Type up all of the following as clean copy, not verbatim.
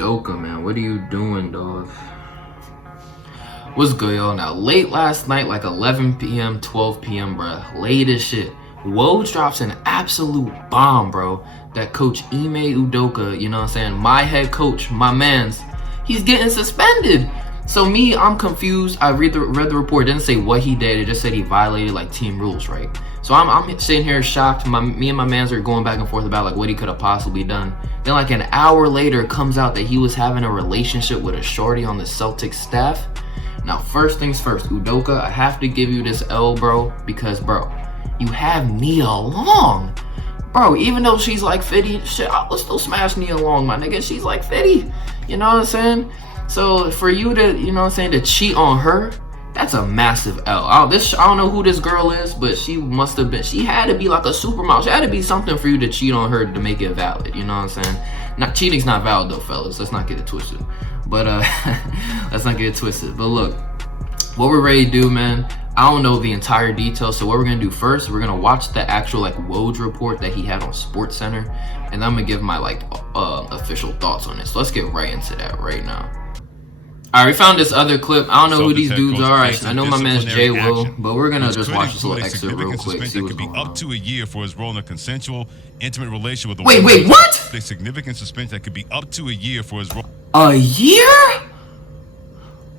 Udoka, man. What are you doing, dog? What's good, y'all? Now, late last night, like 11 p.m., 12 p.m., bruh. Late as shit. Woj drops an absolute bomb, bro. That coach Ime Udoka, you know what I'm saying? My head coach, my mans, he's getting suspended. So me, I'm confused. I read the report. It didn't say what he did. It just said he violated like team rules, right? So I'm sitting here shocked. Me and my mans are going back and forth about like what he could have possibly done. Then like an hour later, it comes out that he was having a relationship with a shorty on the Celtics staff. Now, first things first, Udoka, I have to give you this L, bro, because, bro, you have Nia Long. Bro, even though she's like 50, shit, I'll still smash Nia Long, my nigga. She's like 50. You know what I'm saying? So for you to, you know what I'm saying, to cheat on her, that's a massive L. I don't know who this girl is, but she must have been, she had to be like a supermodel. She had to be something for you to cheat on her to make it valid. You know what I'm saying? Not cheating's not valid though, fellas. Let's not get it twisted. But let's not get it twisted. But look, what we're ready to do, man, I don't know the entire details. So what we're gonna do first, we're gonna watch the actual like Woj report that he had on SportsCenter, and I'm gonna give my like official thoughts on it. So let's get right into that right now. All right, we found this other clip. I don't know who these dudes are. I know my man's Jay Will, but we're gonna just watch this little excerpt real quick. See what's going on. Up to a year for his role in a consensual, intimate relationship with a woman. Wait, what? The significant suspension that could be up to a year for his role. A year,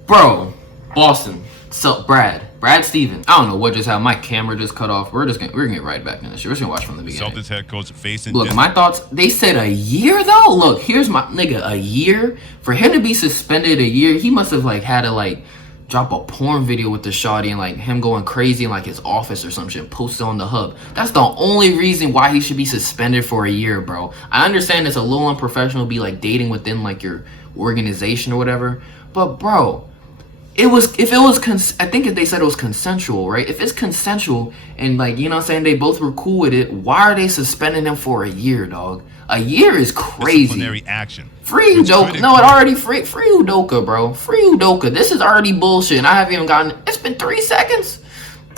bro. Boston. So Brad Stevens. I don't know what just happened. My camera just cut off. We're gonna get right back in this shit. We're just gonna watch from the beginning. Celtics head coach facing. Look, my thoughts. They said a year though. Look, here's my nigga. A year for him to be suspended. A year. He must have like had to like drop a porn video with the shawty and like him going crazy in like his office or some shit. Posted on the hub. That's the only reason why he should be suspended for a year, bro. I understand it's a little unprofessional to be like dating within like your organization or whatever, but bro. I think they said it was consensual, right? If it's consensual and like, you know what I'm saying, they both were cool with it, why are they suspending them for a year, dog? A year is crazy. Disciplinary action. Free Udoka. No, it already free Udoka, bro. Free Udoka. This is already bullshit. And I haven't even gotten, it's been 3 seconds.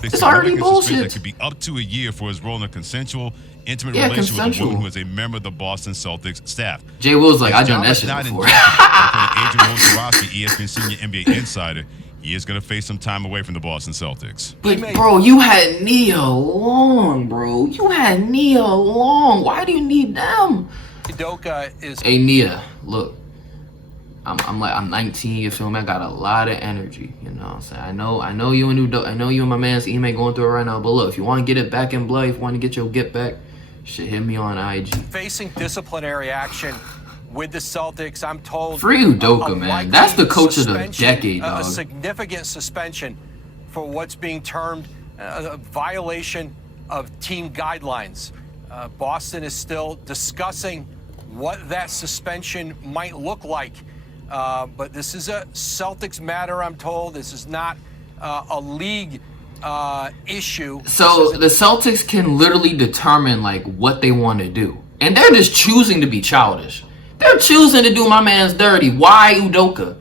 It's already bullshit. That could be up to a year for his role in a consensual, intimate relationship with a woman who is a member of the Boston Celtics staff. Jay Will's like, I done that shit before. ESPN senior NBA insider, he is going to face some time away from the Boston Celtics. But bro, you had Nia Long, bro. You had Nia Long. Why do you need them? Udoka is. Hey Nia, look. I'm 19, you feel me? I got a lot of energy, you know what I'm saying? I know you and Udoka, I know you and my man's Ime going through it right now, but look, if you want to get it back in blood, if you want to get your get back, shit, hit me on IG. Facing disciplinary action with the Celtics, I'm told. Free Udoka, man. That's the coach of the decade, dog. A significant suspension for what's being termed a violation of team guidelines. Boston is still discussing what that suspension might look like. But this is a Celtics matter, I'm told. This is not a league issue. So the Celtics can literally determine like what they want to do. And they're just choosing to be childish. They're choosing to do my man's dirty. Why Udoka?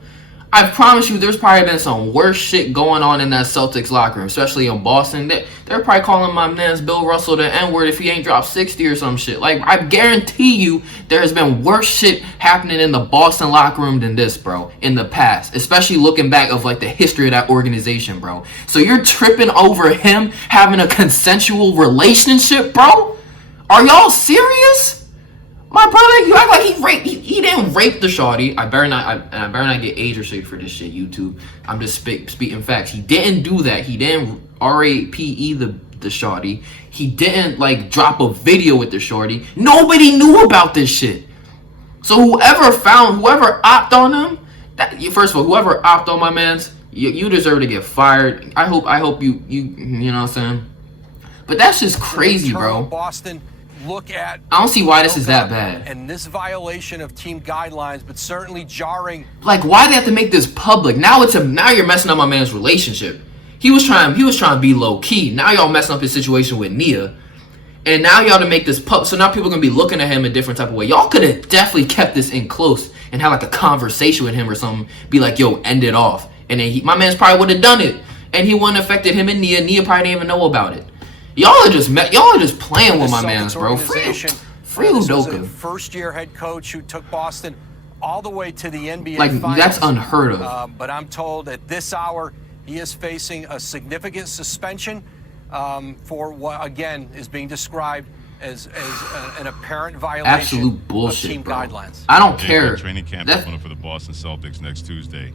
I promise you there's probably been some worse shit going on in that Celtics locker room, especially in Boston. They're probably calling my man's Bill Russell the N-word if he ain't dropped 60 or some shit. Like, I guarantee you there's been worse shit happening in the Boston locker room than this, bro, in the past. Especially looking back of, like, the history of that organization, bro. So you're tripping over him having a consensual relationship, bro? Are y'all serious? My brother, you act like he didn't rape the shawty. I better not get age restricted for this shit, YouTube. I'm just speaking facts. He didn't do that. He didn't rape the shawty. He didn't like drop a video with the shorty. Nobody knew about this shit. So whoever opt on him, first of all, whoever opt on my man's, you deserve to get fired. I hope you know what I'm saying. But that's just crazy, bro. Boston. Look at I don't see why this is that bad. And this violation of team guidelines, but certainly jarring. Like, why they have to make this public? Now you're messing up my man's relationship. He was trying to be low key. Now y'all messing up his situation with Nia. And now y'all to make this public. So now people are gonna be looking at him a different type of way. Y'all could have definitely kept this in close and had like a conversation with him or something. Be like, yo, end it off. And then my man's probably would have done it. And he wouldn't have affected him and Nia. Nia probably didn't even know about it. Y'all are just playing with my man's, bro. Free Udoka. First-year head coach who took Boston all the way to the NBA Like, Finals. that's unheard of. But I'm told at this hour he is facing a significant suspension for what, again, is being described as an apparent violation Absolute bullshit, of team bro. guidelines. I don't care. Training camp opener for the Boston Celtics next Tuesday.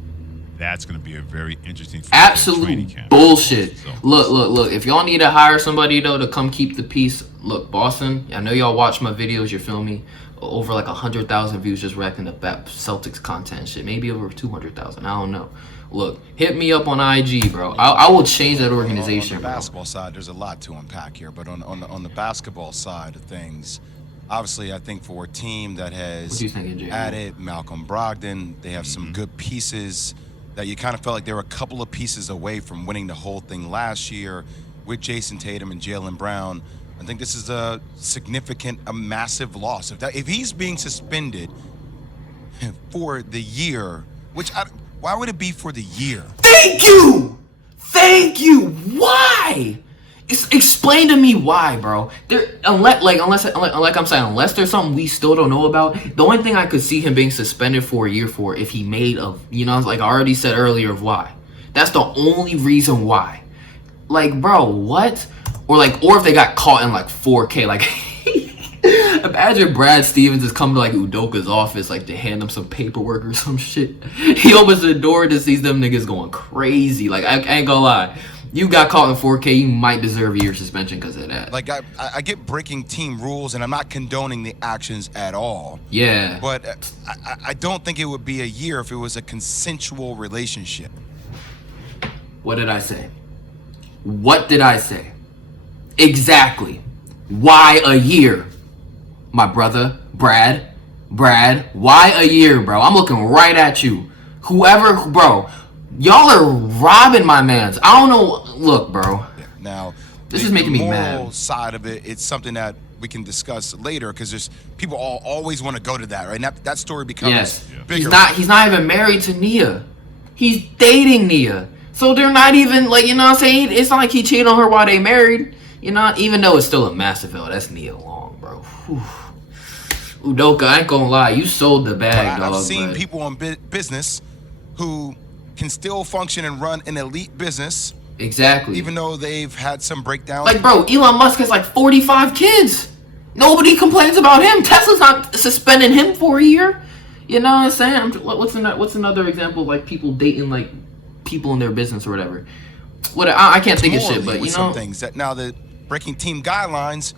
That's going to be a very interesting absolute bullshit. Look. If y'all need to hire somebody though to come keep the peace, look, Boston. I know y'all watch my videos. You feel me? Over like 100,000 views just reacting to Celtics content and shit. Maybe over 200,000. I don't know. Look, hit me up on IG, bro. I will change that organization. On the basketball side, there's a lot to unpack here, but on the basketball side of things, obviously, I think for a team that has added Malcolm Brogdon, they have some good pieces that you kind of felt like they were a couple of pieces away from winning the whole thing last year with Jason Tatum and Jaylen Brown. I think this is a significant, a massive loss. If he's being suspended for the year, why would it be for the year? Thank you. Why? Explain to me why, bro. Unless I'm saying, unless there's something we still don't know about, the only thing I could see him being suspended for a year for if he made like I already said earlier of why. That's the only reason why. Like, bro, what? Or if they got caught in like 4K, like imagine Brad Stevens is coming to like Udoka's office like to hand him some paperwork or some shit. He opens the door to see them niggas going crazy. Like, I ain't gonna lie. You got caught in 4K, you might deserve a year suspension because of that. Like, I get breaking team rules, and I'm not condoning the actions at all. Yeah. But I don't think it would be a year if it was a consensual relationship. What did I say? Exactly. Why a year? My brother, Brad, why a year, bro? I'm looking right at you. Whoever, bro. Y'all are robbing my mans. I don't know. Look, bro. Yeah, now, this is making me mad. The moral side of it, it's something that we can discuss later because there's people always want to go to that, right? That story becomes bigger. He's not even married to Nia. He's dating Nia. So they're not even like, you know what I'm saying? It's not like he cheated on her while they married. You know, even though it's still a massive L. That's Nia Long, bro. Whew. Udoka, I ain't gonna lie. You sold the bag, dog. I've seen people on business who can still function and run an elite business. Exactly. Even though they've had some breakdowns. Like, bro, Elon Musk has like 45 kids. Nobody complains about him. Tesla's not suspending him for a year. You know what I'm saying? What's another example of like people dating like people in their business or whatever? I can't think of shit, but you know. Some things that now the breaking team guidelines,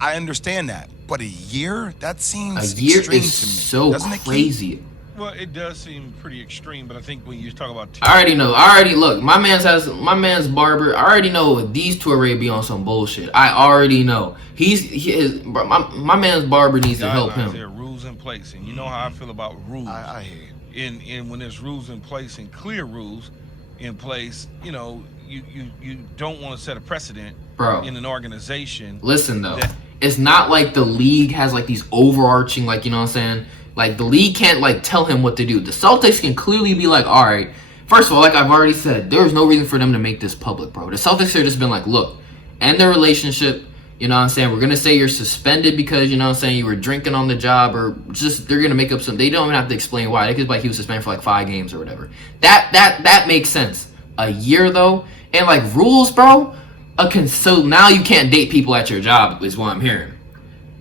I understand that. But a year? That seems a year extreme is to me. So Doesn't crazy. Well, it does seem pretty extreme, but I think when you talk about I already know. Look, my man's barber. I already know these two already be on some bullshit. I already know. My man's barber needs to help him. There are rules in place, and you know how I feel about rules. I hear you. And when there's rules in place and clear rules in place, you know, you don't want to set a precedent, bro, in an organization. Listen though, it's not like the league has like these overarching, like, you know what I'm saying. Like, the league can't, like, tell him what to do. The Celtics can clearly be like, all right, first of all, like I've already said, there's no reason for them to make this public, bro. The Celtics have just been like, look, end the relationship, you know what I'm saying? We're going to say you're suspended because, you know what I'm saying, you were drinking on the job, or just, they're going to make up some, they don't even have to explain why. They could be like, he was suspended for, like, 5 games or whatever. That makes sense. A year, though, and, like, rules, bro, so now you can't date people at your job is what I'm hearing.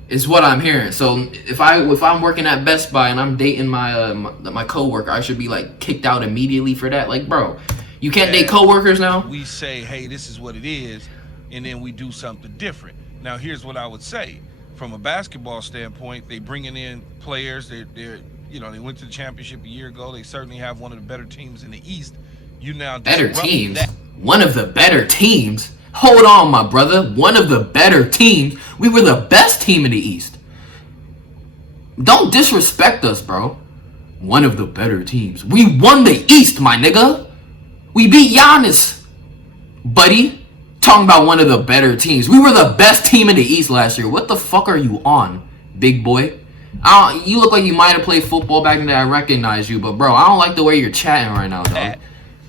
Is what I'm hearing. So if I'm working at Best Buy and I'm dating my coworker, I should be like kicked out immediately for that. Like, bro, you can't date coworkers now. We say, hey, this is what it is, and then we do something different. Now, here's what I would say from a basketball standpoint. They bringing in players. They're you know, they went to the championship a year ago. They certainly have one of the better teams in the East. You now better teams. One of the better teams. Hold on, my brother. One of the better teams. We were the best team in the East. Don't disrespect us, bro. One of the better teams. We won the East, my nigga. We beat Giannis, buddy. Talking about one of the better teams. We were the best team in the East last year. What the fuck are you on, big boy? You look like you might have played football back in the day. I recognize you, but bro, I don't like the way you're chatting right now, dog.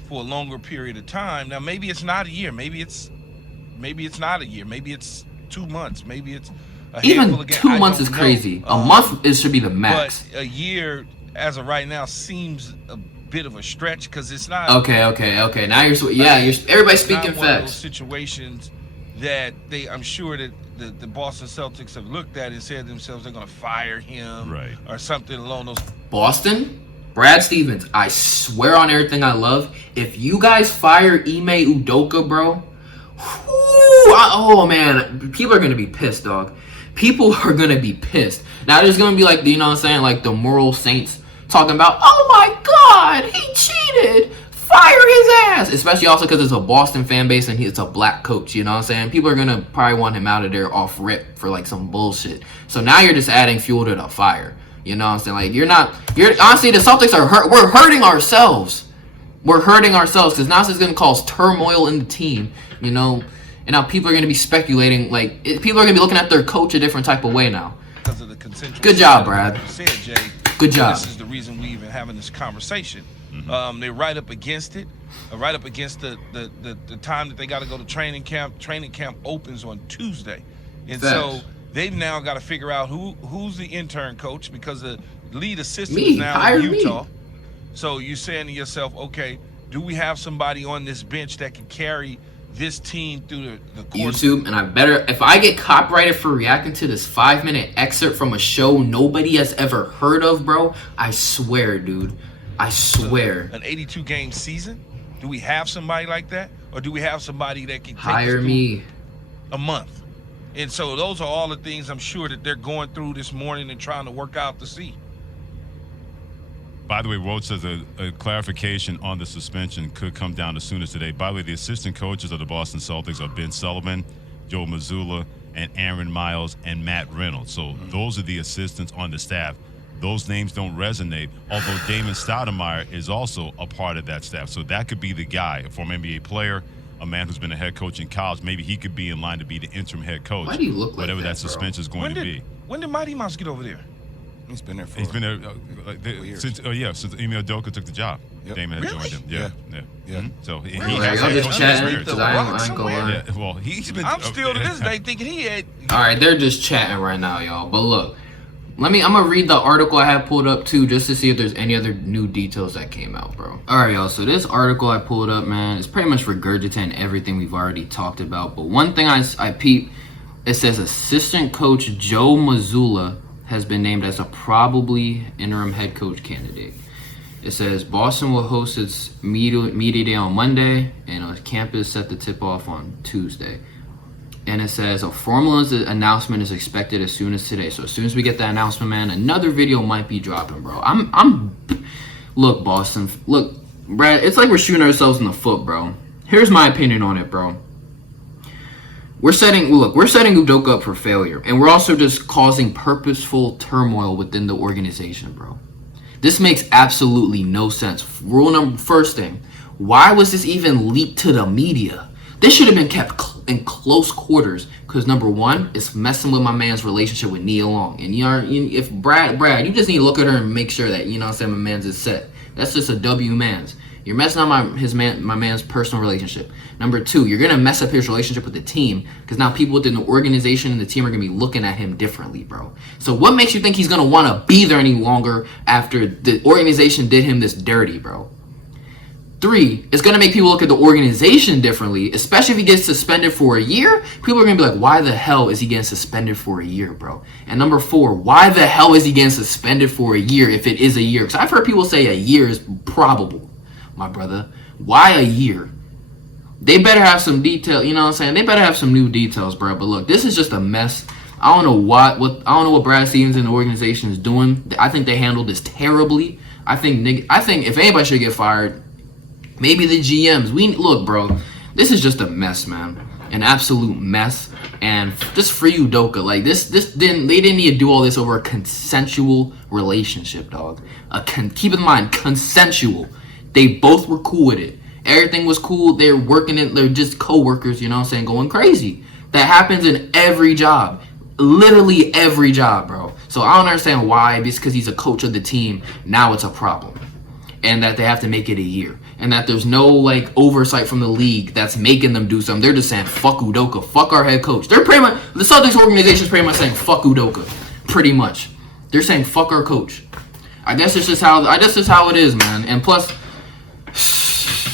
For a longer period of time. Now, maybe it's not a year. Maybe it's not a year. Maybe it's 2 months. Maybe it's a handful even of games. 2 months is crazy. A month should be the max. But a year, as of right now, seems a bit of a stretch because it's not. Okay. Now everybody's speaking not one of those facts. situations that I'm sure that the Boston Celtics have looked at and said to themselves they're going to fire him, right, or something along those. Boston, Brad Stevens, I swear on everything I love, if you guys fire Ime Udoka, bro, oh man, people are gonna be pissed, dog. People are gonna be pissed. Now there's gonna be like, you know what I'm saying, like the moral saints talking about, oh my god, he cheated, fire his ass. Especially also because it's a Boston fan base and it's a black coach, you know what I'm saying? People are gonna probably want him out of there off rip for like some bullshit. So now you're just adding fuel to the fire. You know what I'm saying? Like you're honestly, the Celtics are we're hurting ourselves. We're hurting ourselves because now this is gonna cause turmoil in the team, you know. And now people are going to be speculating, like, people are going to be looking at their coach a different type of way now. Because of the consensual. Good job, Brad. Said, Jay, good job. This is the reason we even having this conversation. They're right up against it, right up against the time that they got to go to training camp. Training camp opens on Tuesday. And so they've now got to figure out who's the intern coach, because the lead assistant is now in Utah. So you're saying to yourself, okay, do we have somebody on this bench that can carry this team through the course? YouTube, and if I get copyrighted for reacting to this 5-minute excerpt from a show nobody has ever heard of, bro, I swear, dude. I swear. An 82-game season? Do we have somebody like that? Or do we have somebody that can take hire me a month? And so those are all the things I'm sure that they're going through this morning and trying to work out to see. By the way, Woj says a clarification on the suspension could come down as soon as today. By the way, the assistant coaches of the Boston Celtics are Ben Sullivan, Joe Mazzulla, and Aaron Miles, and Matt Reynolds. So those are the assistants on the staff. Those names don't resonate, although Damon Stoudemire is also a part of that staff. So that could be the guy, a former NBA player, a man who's been a head coach in college. Maybe he could be in line to be the interim head coach. Why do you look like whatever that, suspension is going to be. When did Mighty Mouse get over there? He's been there for since Ime Udoka took the job. Yep. Damon had joined him. Yeah. Mm-hmm. So he has I'm just chatting because I ain't gonna lie. Yeah, well, he's been. I'm still to this day thinking he had. All right, they're just chatting right now, y'all. But look, I'm gonna read the article I have pulled up too, just to see if there's any other new details that came out, bro. All right, y'all. So this article I pulled up, man, is pretty much regurgitating everything we've already talked about. But one thing I peeped, it says assistant coach Joe Mazzulla has been named as a probably interim head coach candidate. It says Boston will host its media day on Monday, and camp is set to tip off on Tuesday. And it says a formal announcement is expected as soon as today. So as soon as we get that announcement, man, another video might be dropping, bro. Look, Boston, look, Brad, it's like we're shooting ourselves in the foot, bro. Here's my opinion on it, bro. We're setting Udoka up for failure, and we're also just causing purposeful turmoil within the organization, bro. This makes absolutely no sense. First thing, why was this even leaked to the media? This should have been kept in close quarters, because number one, it's messing with my man's relationship with Nia Long. And if Brad, you just need to look at her and make sure that, you know what I'm saying, my man's is set. That's just a W man's. You're messing up my man's personal relationship. Number two, you're gonna mess up his relationship with the team, because now people within the organization and the team are gonna be looking at him differently, bro. So what makes you think he's gonna want to be there any longer after the organization did him this dirty, bro? Three, it's gonna make people look at the organization differently, especially if he gets suspended for a year. People are gonna be like, why the hell is he getting suspended for a year, bro? And number four, why the hell is he getting suspended for a year if it is a year? Because I've heard people say a year is probable, my brother. Why a year? They better have some detail, you know what I'm saying? They better have some new details, bro. But look, this is just a mess. I don't know what Brad Stevens and the organization is doing. I think they handled this terribly. I think if anybody should get fired, maybe the GMs. Look, bro, this is just a mess, man. An absolute mess. And just free Udoka. Like they didn't need to do all this over a consensual relationship, dog. Keep in mind, consensual. They both were cool with it. Everything was cool. They're working it. They're just co-workers, you know what I'm saying, going crazy. That happens in every job. Literally every job, bro. So I don't understand why, because he's a coach of the team, now it's a problem. And that they have to make it a year. And that there's no, like, oversight from the league that's making them do something. They're just saying, fuck Udoka, fuck our head coach. They're pretty much, the Celtics organization is pretty much saying, fuck Udoka. Pretty much. They're saying, fuck our coach. I guess it's just how it is, man. And plus,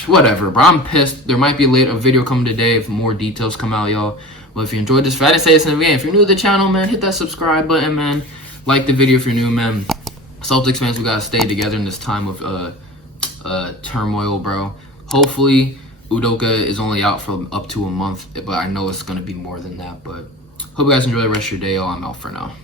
whatever, bro. I'm pissed. There might be a video coming today if more details come out, y'all. But if you enjoyed this, if I didn't say this in the beginning, if you're new to the channel, man, hit that subscribe button, man. Like the video if you're new, man. Celtics fans, we gotta stay together in this time of turmoil, bro. Hopefully, Udoka is only out for up to a month, but I know it's gonna be more than that. But hope you guys enjoy the rest of your day, y'all. I'm out for now.